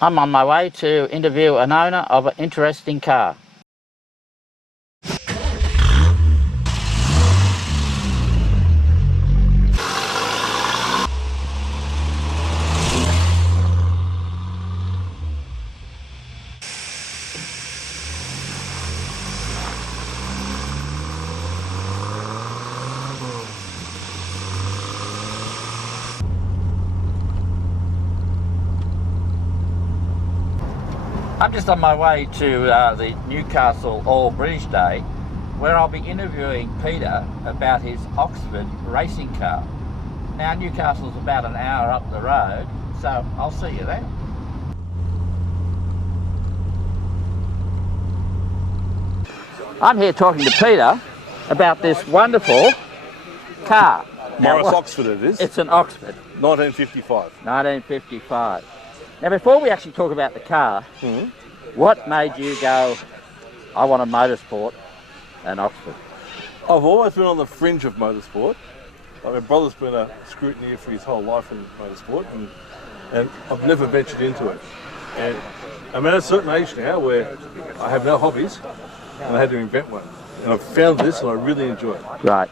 I'm on my way to interview an owner of an interesting car. I'm just on my way to the Newcastle All British Day, where I'll be interviewing Peter about his Oxford racing car. Now Newcastle's about an hour up the road, so I'll see you there. I'm here talking to Peter about this wonderful car. Morris Oxford it is. It's an Oxford. 1955. 1955. Now before we actually talk about the car, what made you go, I want a motorsport and Oxford? I've always been on the fringe of motorsport. My brother's been a scrutineer for his whole life in motorsport, and I've never ventured into it. And I'm at a certain age now where I have no hobbies, and I had to invent one. And I've found this, and I really enjoy it. Right.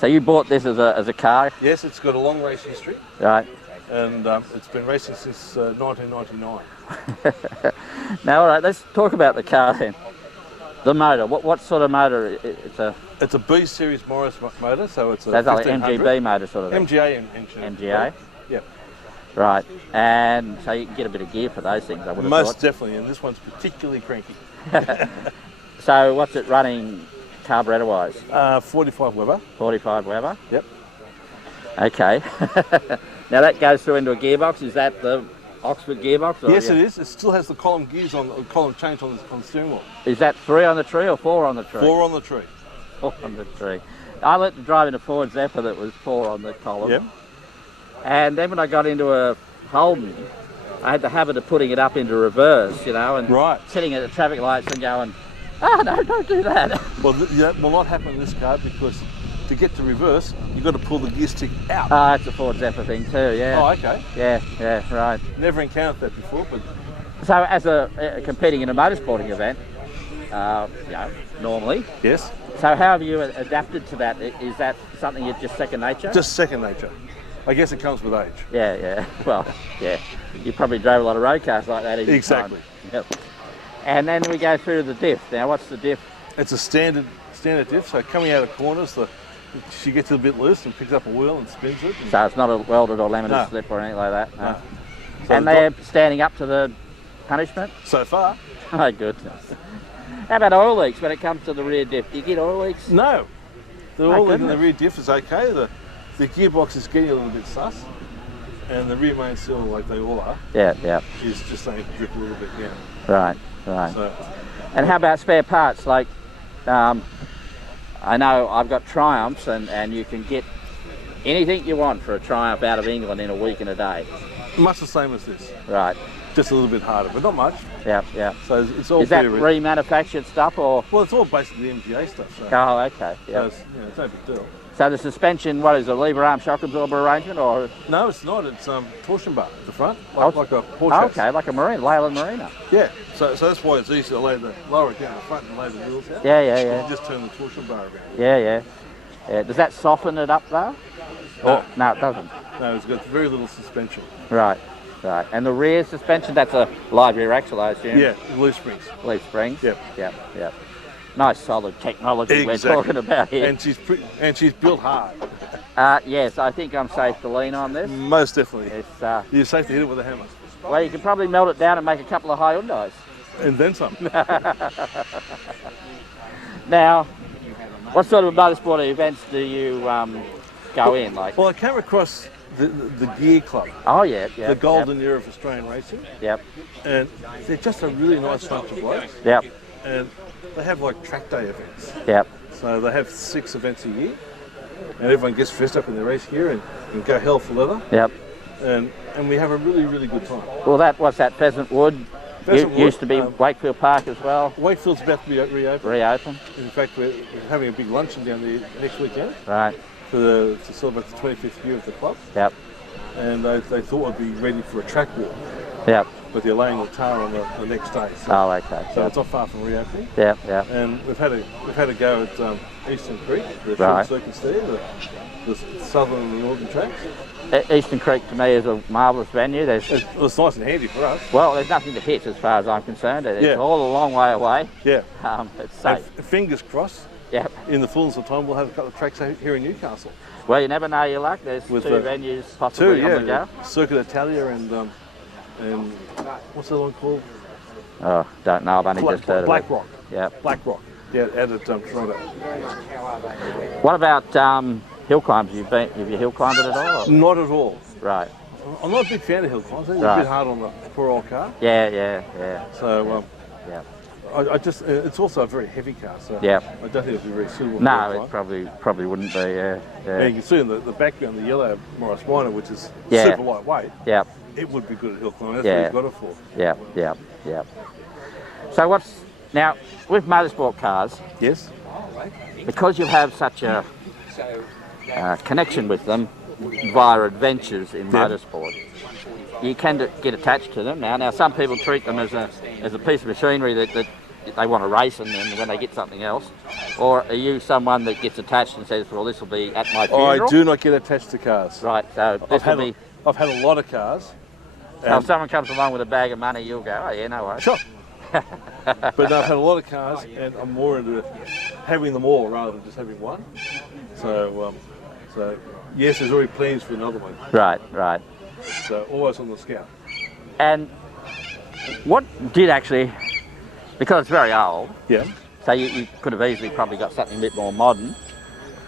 So you bought this as a car? Yes, it's got a long race history. Right. And it's been racing since 1999. Now, all right, let's talk about the car then. The motor. What sort of motor? It's a B series Morris motor, so it's a that's like an 1500. MGB motor sort of thing. MGA engine. MGA. Yeah. Right. And so you can get a bit of gear for those things, I would have Most thought. definitely, and this one's particularly cranky. So what's it running carburetor wise? 45 Weber. 45 Weber. Yep. Okay. Now that goes through into a gearbox. Is that the Oxford gearbox? Or Yes, it is. It still has the column gears column change on the steering wheel. Is that 3 on the tree or 4 on the tree? 4 on the tree. 4 on the tree. I let to drive in a Ford Zephyr that was 4 on the column. Yep. And then when I got into a Holden, I had the habit of putting it up into reverse, you know, and Right. sitting at the traffic lights and going, oh no, don't do that. Well, that will not happen in this car because to get to reverse, you've got to pull the gear stick out. Oh, it's a Ford Zephyr thing too, yeah. Oh, okay. Yeah, right. Never encountered that before, but So as competing in a motorsporting event, you know, normally. yes, So how have you adapted to that? Is that something that's just second nature? just second nature. I guess it comes with age. Yeah. Well, yeah. You probably drove a lot of road cars like that in your Exactly. time. Yep. And then we go through the diff. Now, what's the diff? It's a standard diff, so coming out of corners, she gets it a bit loose and picks up a wheel and spins it. So it's not a welded or laminated No. slip or anything like that? No. So And they're standing up to the punishment? so far, Oh, goodness. How about oil leaks when it comes to the rear diff? Do you get oil leaks? no. The My oil in the goodness. rear diff is okay. The gearbox is getting a little bit sus, and the rear main seal, like they all are, Yeah. is just starting to drip a little bit down. Right. So And how about spare parts? Like, I know I've got Triumphs and you can get anything you want for a Triumph out of England in a week and a day. much the same as this, Right. just a little bit harder, but not much. Yeah. So it's all Is that fair. remanufactured stuff or? Well, it's all basically MGA stuff. So, Oh, okay. so Yeah. it's no big deal. So the suspension, what is it, a lever arm shock absorber arrangement or? No, it's not. It's torsion bar at the front, Oh, like a Porsche. Oh, okay, like a Marina, Leyland Marina. Yeah. So that's why it's easy to lower it down the front and lay the wheels out. Yeah. You just turn the torsion bar around. Yeah. Does that soften it up though? No. No, it doesn't. No, it's got very little suspension. Right. And the rear suspension, that's a live rear axle, I assume? Yeah, leaf springs. Leaf springs? Yep. Nice solid technology we're Exactly. talking about here. And she's built hard. Yes, I think I'm safe to lean on this. Most definitely. It's, You're safe to hit it with a hammer. well, you can probably melt it down and make a couple of Hyundais. And then some. Now, what sort of motorsport events do you go in? Like? Well, I came across the Gear Club, Oh yeah. the golden era of Australian racing, Yep. and they're just a really nice bunch of blokes. Yep. And they have like track day events. Yep. So they have 6 events a year, and everyone gets dressed up in their race gear and go hell for leather, Yep. and we have a really, really good time. Well, what's that? Pheasant Wood Used to be Wakefield Park as well. Wakefield's about to be reopened. Reopened. In fact, we're having a big luncheon down there next weekend Right. to celebrate the 25th year of the club. Yep. And they thought I'd be ready for a track walk, Yep. but they're laying the tar on the next day. So, Oh, okay. so it's not far from reopening. Yep. Yep. And we've had a go at Eastern Creek, the Right. short circuits there, the southern and northern tracks. Eastern Creek to me is a marvellous venue. It's nice and handy for us. Well, there's nothing to hit as far as I'm concerned. It's Yeah. all a long way away. Yeah. It's safe. And fingers crossed, Yep. in the fullness of time, we'll have a couple of tracks out here in Newcastle. Well, you never know your luck. There's With two the- venues possibly on the go. Circuit Italia and what's the other one called? Oh, don't know. I've only just heard of Black it. Rock. Yep. Black Rock. Yeah, out at Toronto. What about hill climbs? Have you hill climbed it at all? or- Not at all. Right. I'm not a big fan of hill climbs. It's a Right. bit hard on the poor old car. Yeah. So Yeah. I just it's also a very heavy car. So Yeah. I don't think it'd be very suitable. No, for it hill climb. probably wouldn't be. Yeah. And you can see in the background the yellow Morris Minor, which is Yeah. super lightweight. Yep. It would be good at hill climbing. That's Yeah. what you've got it for. Yep. So what's now with motorsport cars? Yes. Because you have such a connection with them via adventures in Yeah. motorsport, you can get attached to them. Now some people treat them as a piece of machinery that they want to race and then when they get something else. Or are you someone that gets attached and says, well, this will be at my funeral? I do not get attached to cars. Right, so this will be... I've had a lot of cars. Now if someone comes along with a bag of money, you'll go, oh yeah, no worries. Sure. But no, I've had a lot of cars, and I'm more into having them all rather than just having one. So yes, there's already plans for another one. Right. So always on the scout. And what did actually, because it's very old, Yeah. so you could have easily probably got something a bit more modern.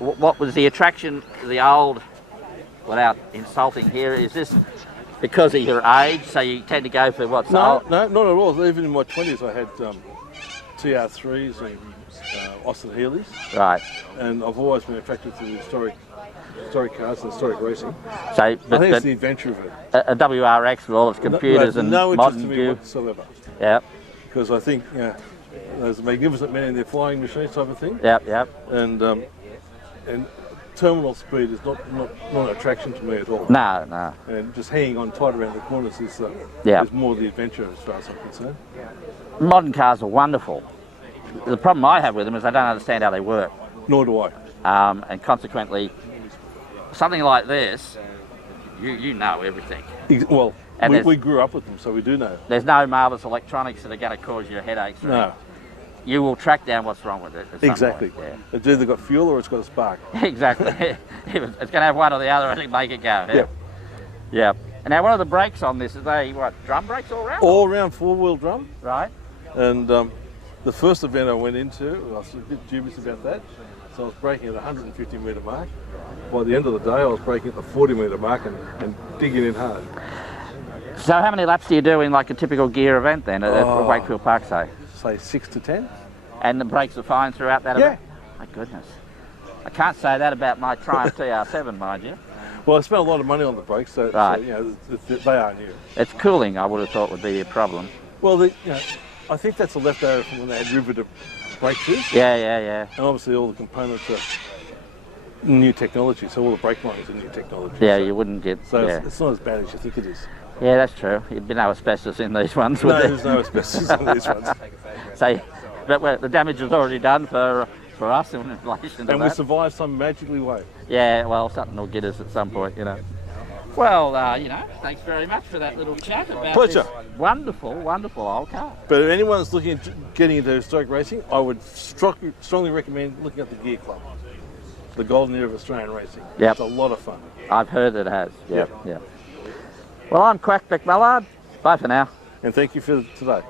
What was the attraction to the old, without insulting here, is this because of your age, so you tend to go for what's No, old? not at all. Even in my 20s, I had TR3s and Austin Healey's, Right. and I've always been attracted to the historic cars and historic racing. So, I think but it's the adventure of it. a WRX with all its computers and no interest modern to me view. whatsoever, Yep. because I think there's magnificent men in their flying machines type of thing, Yep. and terminal speed is not an attraction to me at all. No. And just hanging on tight around the corners is Yeah. more the adventure as far as I'm concerned. Modern cars are wonderful. The problem I have with them is I don't understand how they work. Nor do I. And consequently, something like this, you know everything. Well, And we grew up with them, so we do know. There's no marvellous electronics that are going to cause you headaches. No. You will track down what's wrong with it. at some Exactly. point, It's either got fuel or it's got a spark. yeah. Exactly. It's going to have one or the other and it'll make it go. Yep. Yeah. And now, what are the brakes on this? Are they drum brakes all round? All round four-wheel drum. Right. And the first event I went into, I was a bit dubious about that. So I was braking at the 150 metre mark. By the end of the day, I was braking at the 40 metre mark and digging in hard. So how many laps do you do in like a typical gear event then at Wakefield Park, say? Say 6 to 10. And the brakes are fine throughout that Yeah. event? My goodness. I can't say that about my Triumph TR7, mind you. Well, I spent a lot of money on the brakes, so, Right. they are new. It's cooling, I would have thought, would be a problem. Well, I think that's a leftover from when they had riveted brake shoes. Yeah. And obviously all the components are new technology, so all the brake lines are new technology. Yeah, so, you wouldn't get... So yeah. it's not as bad as you think it is. Yeah, that's true. There'd be no asbestos in these ones, would No, there? there's no asbestos on these ones. So, but the damage is already done for us in relation to And we that. survived some magically way. Yeah, well, something will get us at some point, you know. Well, thanks very much for that little chat about Pleasure. this wonderful, wonderful old car. But if anyone's looking at getting into historic racing, I would strongly recommend looking at the Gear Club, the golden era of Australian racing. Yep. It's a lot of fun. I've heard it has. Yeah. Well, I'm Quack McMullard. Bye for now. And thank you for today.